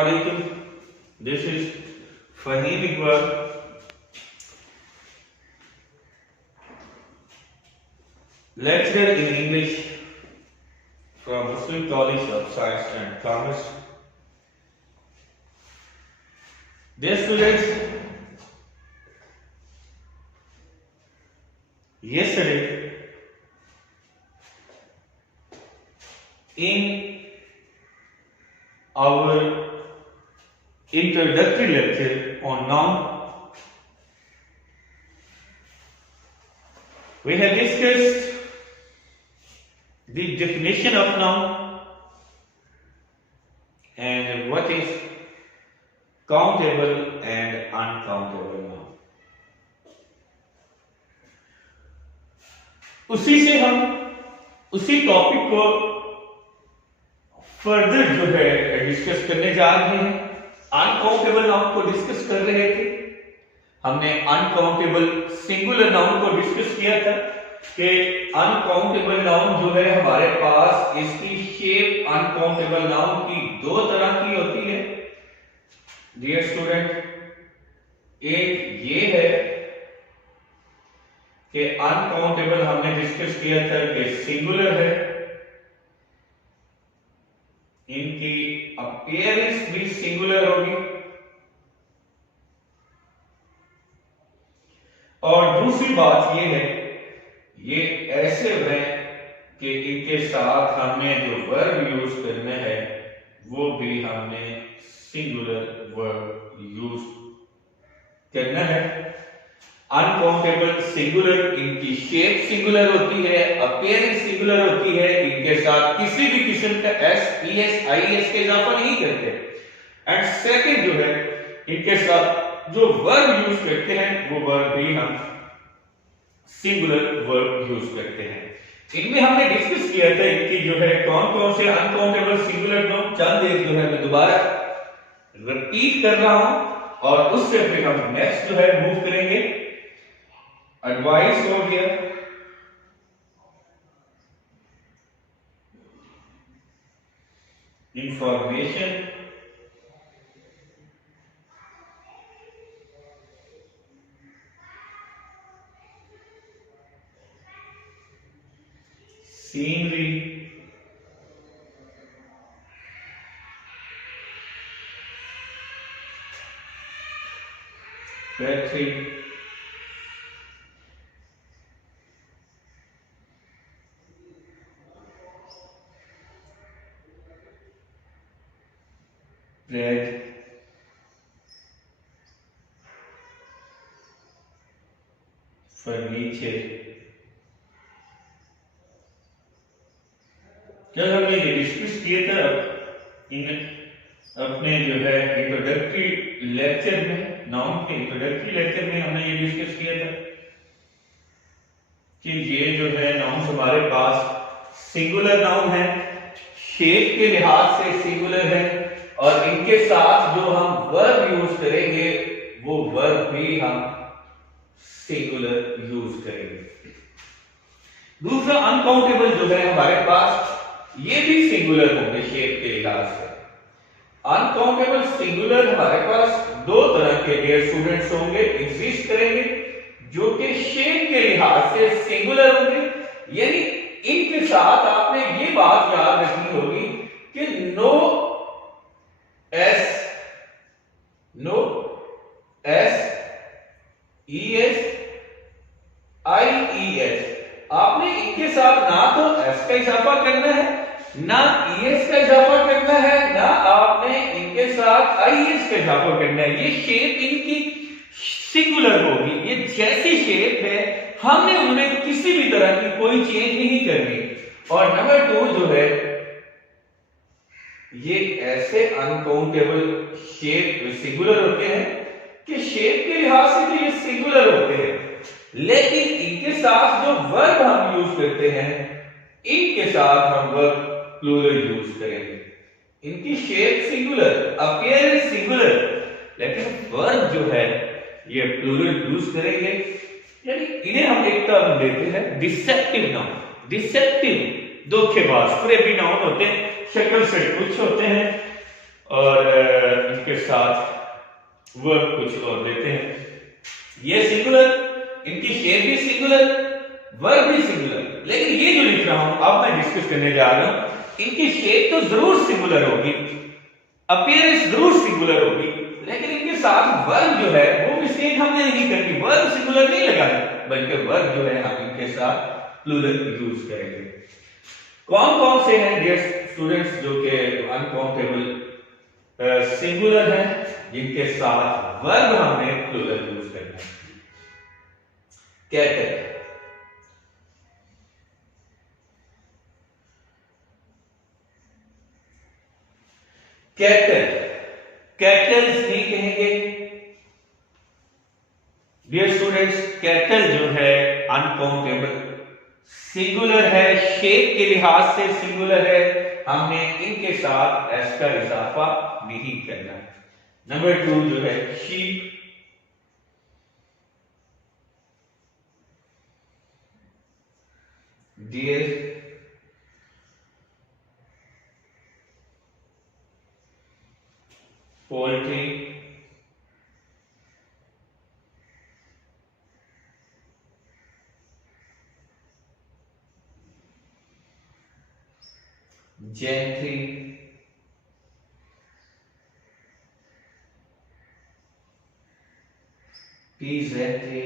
Assalamualaikum. This is Fahim Iqbal. Lecturer in English from Muslim College of Science and Commerce. Dear students, yesterday in our introductory lecture on noun, we have discussed the definition of noun and what is countable and uncountable noun. उसी से हम उसी topic को further जो है discuss करने जा रहे हैं। अनकाउंटेबल नाउन को डिस्कस कर रहे थे। हमने अनकाउंटेबल सिंगुलर नाउन को डिस्कस किया था कि अनकाउंटेबल नाउन जो है हमारे पास इसकी शेप अनकाउंटेबल नाउन की दो तरह की होती है। डियर स्टूडेंट, एक ये है कि अनकाउंटेबल हमने डिस्कस किया था कि सिंगुलर है, इनकी अपीयरेंस भी सिंगुलर होगी, और दूसरी बात ये है ये ऐसे है कि इनके साथ हमने जो वर्ब यूज करना है वो भी हमने सिंगुलर वर्ब यूज करना है। अनकाउंटेबल सिंगुलर, इनकी शेप सिंगुलर होती है, अपीयरेंस सिंगुलर होती है, इनके साथ किसी भी किस्म का S, E S, I S के इजाफा नहीं करते। एंड सेकंड जो है इनके साथ जो वर्ब यूज करते हैं वो वर्ब भी हम सिंगुलर वर्ब यूज करते हैं। इनमें हमने डिस्कस किया था इनकी जो है कौन कौन से अनकाउंटेबल सिंगुलर नाउन, चंद एक जो है मैं दोबारा रिपीट कर रहा हूं और उससे फिर हम नेक्स्ट जो है मूव करेंगे। एडवाइस हो गया, information, scenery, factory, bread, furniture. जब हमने ये डिस्कस किया था इन अपने जो है इंट्रोडक्टरी लेक्चर में, नाउन के इंट्रोडक्टरी लेक्चर में हमने ये डिस्कस किया था कि ये जो है नाउन हमारे पास सिंगुलर नाउन है, शेप के लिहाज से सिंगुलर है, और इनके साथ जो हम वर्ब यूज करेंगे वो वर्ब भी हम सिंगुलर यूज करेंगे। दूसरा अनकाउंटेबल जो है हमारे पास ये भी सिंगुलर होंगे शेप के लिहाज से। अनकाउंटेबल सिंगुलर हमारे पास दो तरह के डियर स्टूडेंट्स होंगे, एग्जिस्ट करेंगे, जो कि शेप के लिहाज से सिंगुलर होंगे। यानी इनके साथ आपने ये बात याद रखनी होगी कि no S E S I E S, आपने इनके साथ ना तो एस का इजाफा करना है, ना ई एस का इजाफा करना है, ना आपने इनके साथ आई एस का इजाफा करना है। ये शेप इनकी सिंगुलर होगी, ये जैसी शेप है हमने उनमें किसी भी तरह की कोई चेंज नहीं करनी। और नंबर टू जो है ये ऐसे अनकाउंटेबल शेप सिंगुलर होते हैं कि शेप के लिहाज से तो ये सिंगुलर होते हैं, लेकिन इनके साथ जो वर्ब हम यूज करते हैं इनके साथ हम वर्ब प्लूरल यूज करेंगे। इनकी शेप सिंगुलर, अपीयरेंस सिंगुलर, लेकिन वर्ब जो है ये प्लूरल यूज करेंगे। यानी इन्हें हम एक टर्म देते हैं डिसेप्टिव नाउन। डिसेप्टिव धोखेबाज, फ्रेबी नाउन होते हैं, शक्ल से कुछ होते हैं और इनके साथ वर्ब कुछ और देते हैं। ये सिंगुलर, इनकी शेप भी सिंगुलर, वर्ब भी सिंगुलर, लेकिन ये जो लिख रहा हूं अब मैं डिस्कस करने जा रहा हूं, इनकी शेप तो जरूर सिंगुलर होगी, अपीयरेंस जरूर सिंगुलर होगी, लेकिन इनके साथ वर्ब जो है वो मिस्टेक हमने नहीं करनी, वर्ब सिंगुलर नहीं लगाना, बल्कि वर्ब जो है हम इनके साथ प्लूरल यूज करेंगे। कौन कौन से हैं डियर स्टूडेंट्स जो कि अनकाउंटेबल सिंगुलर हैं जिनके साथ वर्ब हमने प्लूरल यूज करना है? कैटल, कैटल, कैटल्स नहीं कहेंगे डियर स्टूडेंट्स। कैटल जो है अनकाउंटेबल सिंगुलर है, शेप के लिहाज से सिंगुलर है, हमने इनके साथ एस का इजाफा नहीं करना। नंबर 2 जो है sheep, deer, poultry, gentry, peasantry,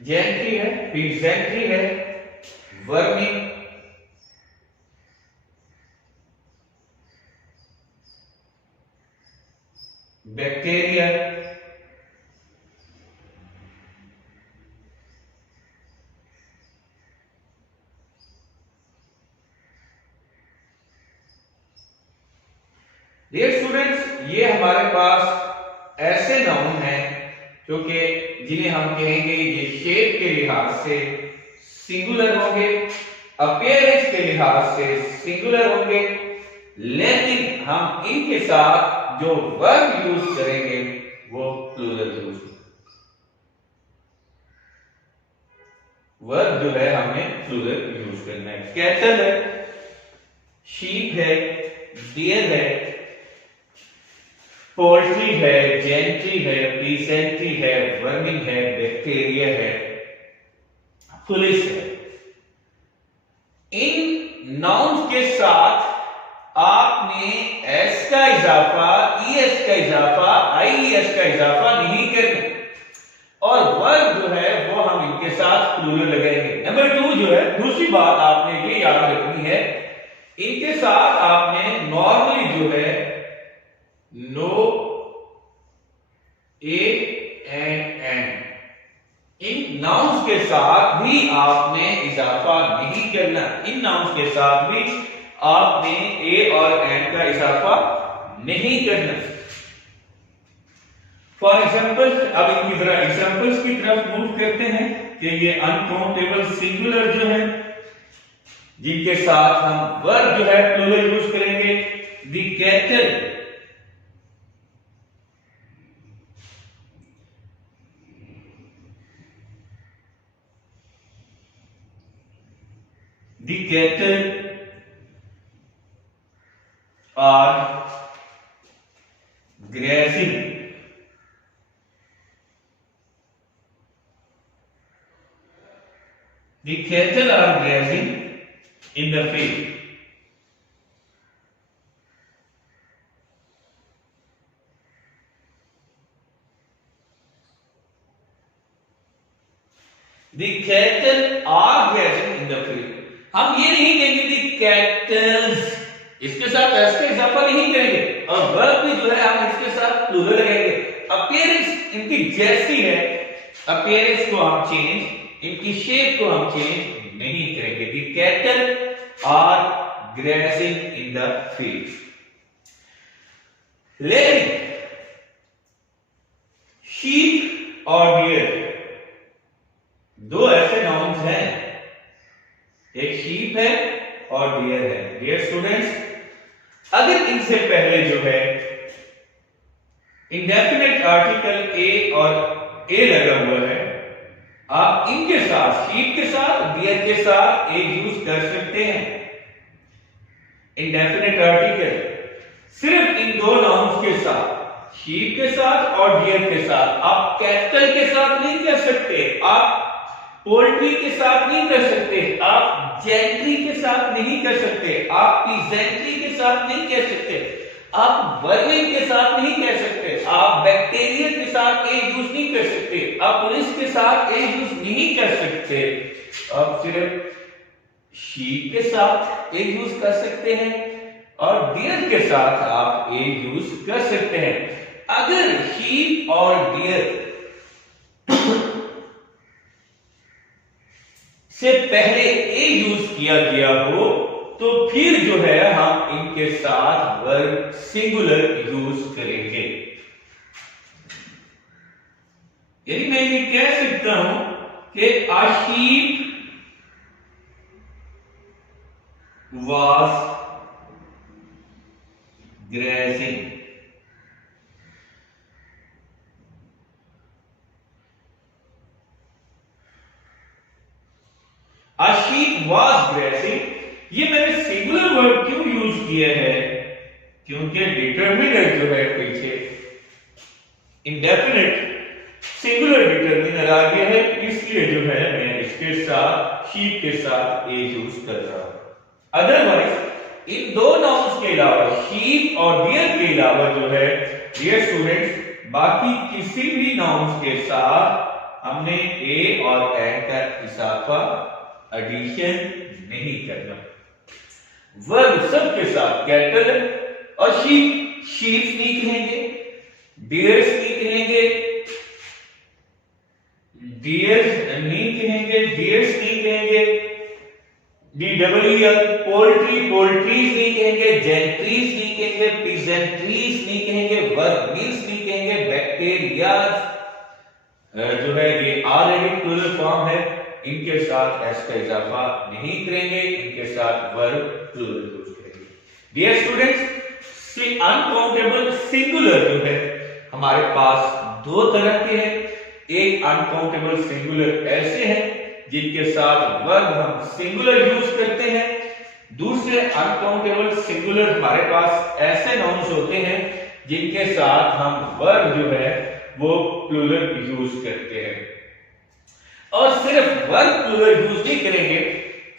gentry है, पीजेंट्री है, वर्मी, बैक्टीरिया, डियर स्टूडेंट्स ये हमारे पास ऐसे नाउन हैं जो कि जिन्हें हम कहेंगे ये शेप के लिहाज से सिंगुलर होंगे, अपीयरेंस के लिहाज से सिंगुलर होंगे, लेकिन हम इनके साथ जो वर्ब यूज करेंगे वो प्लूरल यूज करेंगे। वर्ब जो है हमने प्लूरल यूज करना है। कैटल है, शीप है, डियर है, पोल्ट्री है, जेंट्री है, पीसेंट्री है, वर्मिंग है, बैक्टीरिया है, पुलिस है। इन नाउन्स के साथ आपने एस का इजाफा, ईएस का इजाफा, आईईएस का इजाफा नहीं करना, और वर्ब जो है वो हम इनके साथ प्लूरल लगाएंगे। नंबर 2 जो है दूसरी बात आपने ये याद रखनी है, इनके साथ आपने नॉर्मली जो है no, a and an, in nouns के साथ भी आपने इजाफा नहीं करना, इन नाउन्स के साथ भी आपने ए और एन का इजाफा नहीं करना। फॉर एग्जाम्पल अब इनकी जरा एग्जाम्पल्स की तरफ मूव करते हैं कि ये अनकाउंटेबल सिंगुलर जो है जिनके साथ हम वर्ब जो है प्लूरल यूज करेंगे। The cattle, the cattle are grazing, the cattle are grazing in the field. The cattle are grazing in the field. हम ये नहीं कहेंगे दी कैटल्स, इसके साथ एस का इजाफा नहीं करेंगे, और वर्ब भी जो है हम इसके साथ प्लूरल लगाएंगे। अपीयरेंस इनकी जैसी है, अपीयरेंस को हम चेंज, इनकी शेप को हम चेंज नहीं करेंगे। The cattle are grazing in the field. लेकिन शीप और डियर दो ऐसे नाउन्स हैं, एक शीप है और डियर है। डियर स्टूडेंट्स अगर इनसे पहले जो है इंडेफिनिट आर्टिकल ए और ए लगा हुआ है, आप इनके साथ शीप के साथ डियर के साथ ए यूज कर सकते हैं। इंडेफिनिट आर्टिकल सिर्फ इन दो नाउन्स के साथ, शीप के साथ और डियर के साथ। आप कैपिटल के साथ नहीं कर सकते, आप पोल्ट्री के साथ नहीं कर सकते, आप जेंट्री के साथ नहीं कर सकते, आप पीजेंट्री के साथ नहीं कर सकते, आप वर्मिंग के साथ नहीं कह सकते, आप बैक्टीरिया के साथ ए यूज नहीं कर सकते, आप पुलिस के साथ ए यूज नहीं कर सकते। आप सिर्फ शीप के साथ ए यूज कर सकते हैं और डियर के साथ आप ए यूज कर सकते हैं। अगर शीप और डियर से पहले ए यूज किया गया हो तो फिर जो है हम इनके साथ वर्ब सिंगुलर यूज करेंगे। यानी मैं ये कह सकता हूं कि a sheep was grazing। a sheep was grazing, ये मैंने सिंगुलर वर्ब क्यों यूज किया है? क्योंकि डिटरमिनर जो है पीछे इंडेफिनिट सिंगुलर डिटरमिनर आ गया है, इसलिए जो है मैं इसके साथ शीप के साथ ए यूज कर रहा हूं। अदरवाइज इन दो नाउन्स के अलावा शीप और डियर के अलावा जो है डियर स्टूडेंट्स बाकी किसी भी नाउन्स के साथ हमने ए और एन का इजाफा एडिशन नहीं करना। वर्ब सबके साथ कैटल और शीप्स नहीं कहेंगे, डियर्स नहीं कहेंगे, डियर्स नहीं कहेंगे, डियर्स नहीं कहेंगे, DEER पोल्ट्रीज नहीं कहेंगे, जेंट्रीज नहीं कहेंगे, पीजेंट्रीज नहीं कहेंगे, वर्मिंग्स नहीं कहेंगे, बैक्टीरिया जो है ये ऑलरेडी प्लूरल फॉर्म है, इनके साथ एस का इजाफा नहीं करेंगे, इनके साथ वर्ब प्लूरल यूज करेंगे। डियर स्टूडेंट्स अनकाउंटेबल सिंगुलर जो है हमारे पास दो तरह के हैं। एक अनकाउंटेबल सिंगुलर ऐसे हैं जिनके साथ वर्ब हम सिंगुलर यूज करते हैं, दूसरे अनकाउंटेबल सिंगुलर हमारे पास ऐसे नाउन्स होते हैं जिनके साथ हम वर्ब जो है वो प्लूरल यूज करते हैं। और सिर्फ वर्ब प्लूरल यूज नहीं करेंगे,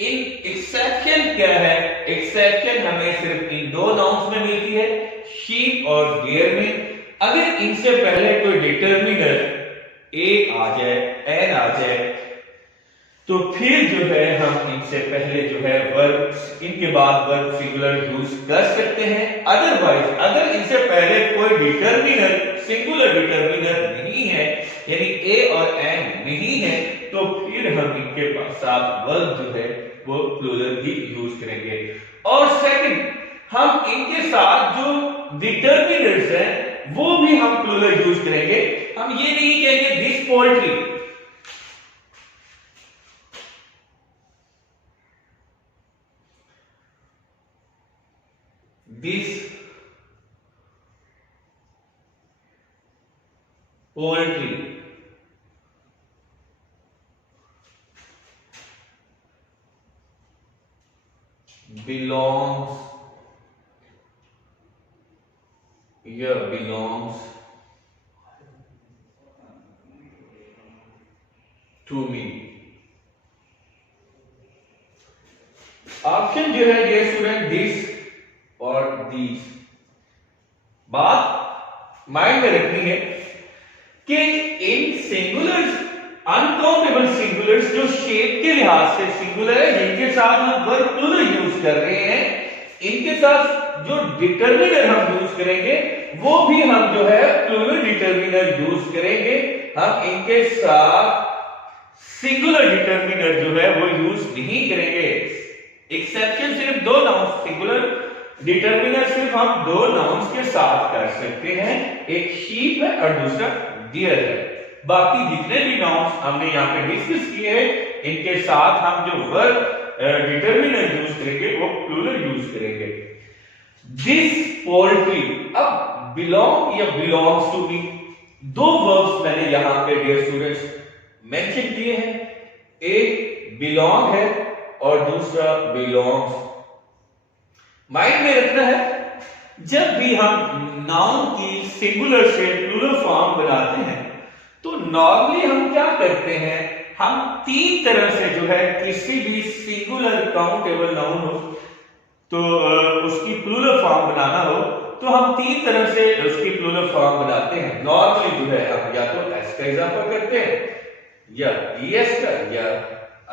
इन एक्सेप्शन क्या है? एक्सेप्शन हमें सिर्फ इन दो नाउन्स में मिलती है, शीप और डियर में। अगर इनसे पहले कोई डिटरमिनर ए आ जाए, एन आ जाए, तो फिर जो है हम इनसे पहले जो है वर्ब, इनके बाद वर्ब सिंगुलर यूज कर सकते हैं। अदरवाइज अगर इनसे पहले कोई डिटरमिनर सिंगुलर डिटरमिनर नहीं है, यानी ए और एन नहीं है, तो फिर हम इनके साथ वर्ब जो है वो प्लूरल ही यूज करेंगे। और सेकंड, हम इनके साथ जो डिटरमिनर्स हैं वो भी हम प्लूरल यूज करेंगे। हम ये नहीं कहेंगे this poultry, this poultry, belongs to me। Option जो है ये स्टूडेंट दिस और दीज। बात माइंड में रखनी है कि इन सिंगुलर्स, अनकाउंटेबल सिंगुलर्स जो शेप के लिहाज से सिंगुलर है, जिनके साथ हम वर्ब प्लूरल यूज कर रहे हैं, इनके साथ जो डिटरमिनर हम यूज करेंगे वो भी हम जो है प्लूरल डिटरमिनर यूज करेंगे। हम इनके साथ सिंगुलर डिटरमिनर जो है वो यूज नहीं करेंगे। एक्सेप्शन सिर्फ दो नाउन्स, सिंगुलर डिटरमिनर सिर्फ हम दो नाउन्स के साथ कर सकते हैं, एक शीप है और दूसरा डियर है। बाकी जितने भी नाउन्स हमने यहाँ पे डिस्कस किए हैं, इनके साथ हम जो वर्ब डिटरमिनर यूज करेंगे वो प्लूरल यूज करेंगे। दिस पोल्ट्री, अब बिलोंग या बिलोंग्स टू मी, दो वर्ब्स मैंने यहां पे डियर स्टूडेंट्स मेंशन किए हैं, एक बिलोंग है और दूसरा बिलोंग्स। माइंड में रखना है, जब भी हम नाउन की सिंगुलर से प्लूरल फॉर्म बनाते हैं तो नॉर्मली हम क्या करते हैं, हम तीन तरह से जो है किसी भी सिंगुलर काउंटेबल नाउन हो तो उसकी प्लूरल फॉर्म बनाना हो तो हम तीन तरह से उसकी प्लूरल फॉर्म बनाते हैं। नॉर्मली जो है हम या तो एस का इजाफा करते हैं या ईएस का या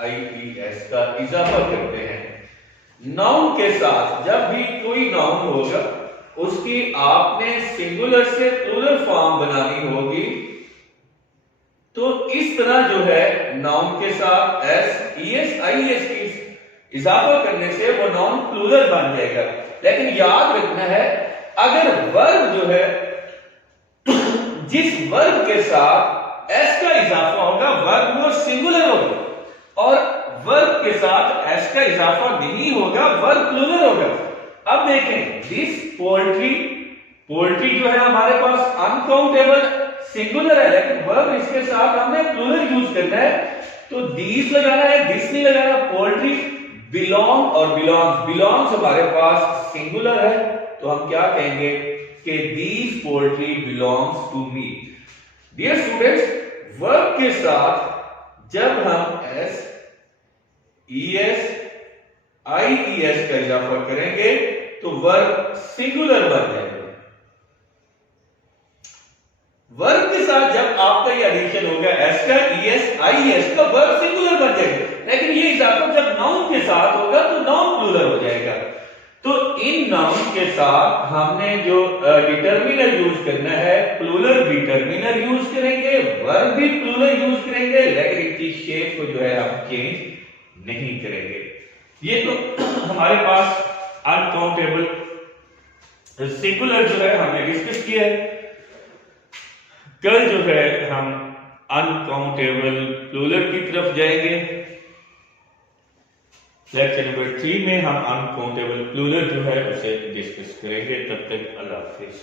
आईईएस का इजाफा करते हैं। नाउन के साथ जब भी कोई नाउन होगा उसकी आपने सिंगुलर से प्लूरल फॉर्म बनानी होगी तो इस तरह जो है नाउन के साथ एस ईएस आईएस की इजाफा करने से वो नाउन प्लूरल बन जाएगा। लेकिन याद रखना है, अगर वर्ब जो है जिस वर्ब के साथ एस का इजाफा होगा वर्ब वो सिंगुलर होगा और वर्ब के साथ एस का इजाफा नहीं होगा वर्ब प्लूरल होगा। अब देखें दिस पोल्ट्री, पोल्ट्री जो है हमारे पास अनकाउंटेबल सिंगुलर है लेकिन वर्ब इसके साथ हमने प्लूरल यूज करना है तो दीस लगाना है, दिस नहीं लगाना। पोल्ट्री बिलोंग और बिलोंग्स, बिलोंग्स हमारे पास सिंगुलर है तो हम क्या कहेंगे कि these poultry belongs to me. Dear students, verb के साथ जब हम एस ईएस आईईएस का इजाफा करेंगे तो वर्ब सिंगुलर बन जाएगा। वर्ब के साथ जब आपका ये एडिशन होगा एस का ईएस आईएस का वर्ब सिंगुलर बन जाएगा, लेकिन ये इजाफा जब नाउन के साथ होगा तो नाउन प्लूरल हो जाएगा। तो इन नाउन के साथ हमने जो डिटर्मिनर यूज करना है प्लूरल डिटर्मिनर यूज करेंगे, वर्ब भी प्लूरल यूज करेंगे, लेकिन इनकी शेप को जो है हम चेंज नहीं करेंगे। ये तो हमारे पास अनकाउंटेबल सिंगुलर जो है हमने डिस्कस किया है। कल जो है हम अनकाउंटेबल प्लूरल की तरफ जाएंगे। लेक्चर नंबर 3 में हम अनकाउंटेबल प्लूरल जो है उसे डिस्कस करेंगे। तब तक अल्लाह हाफिज।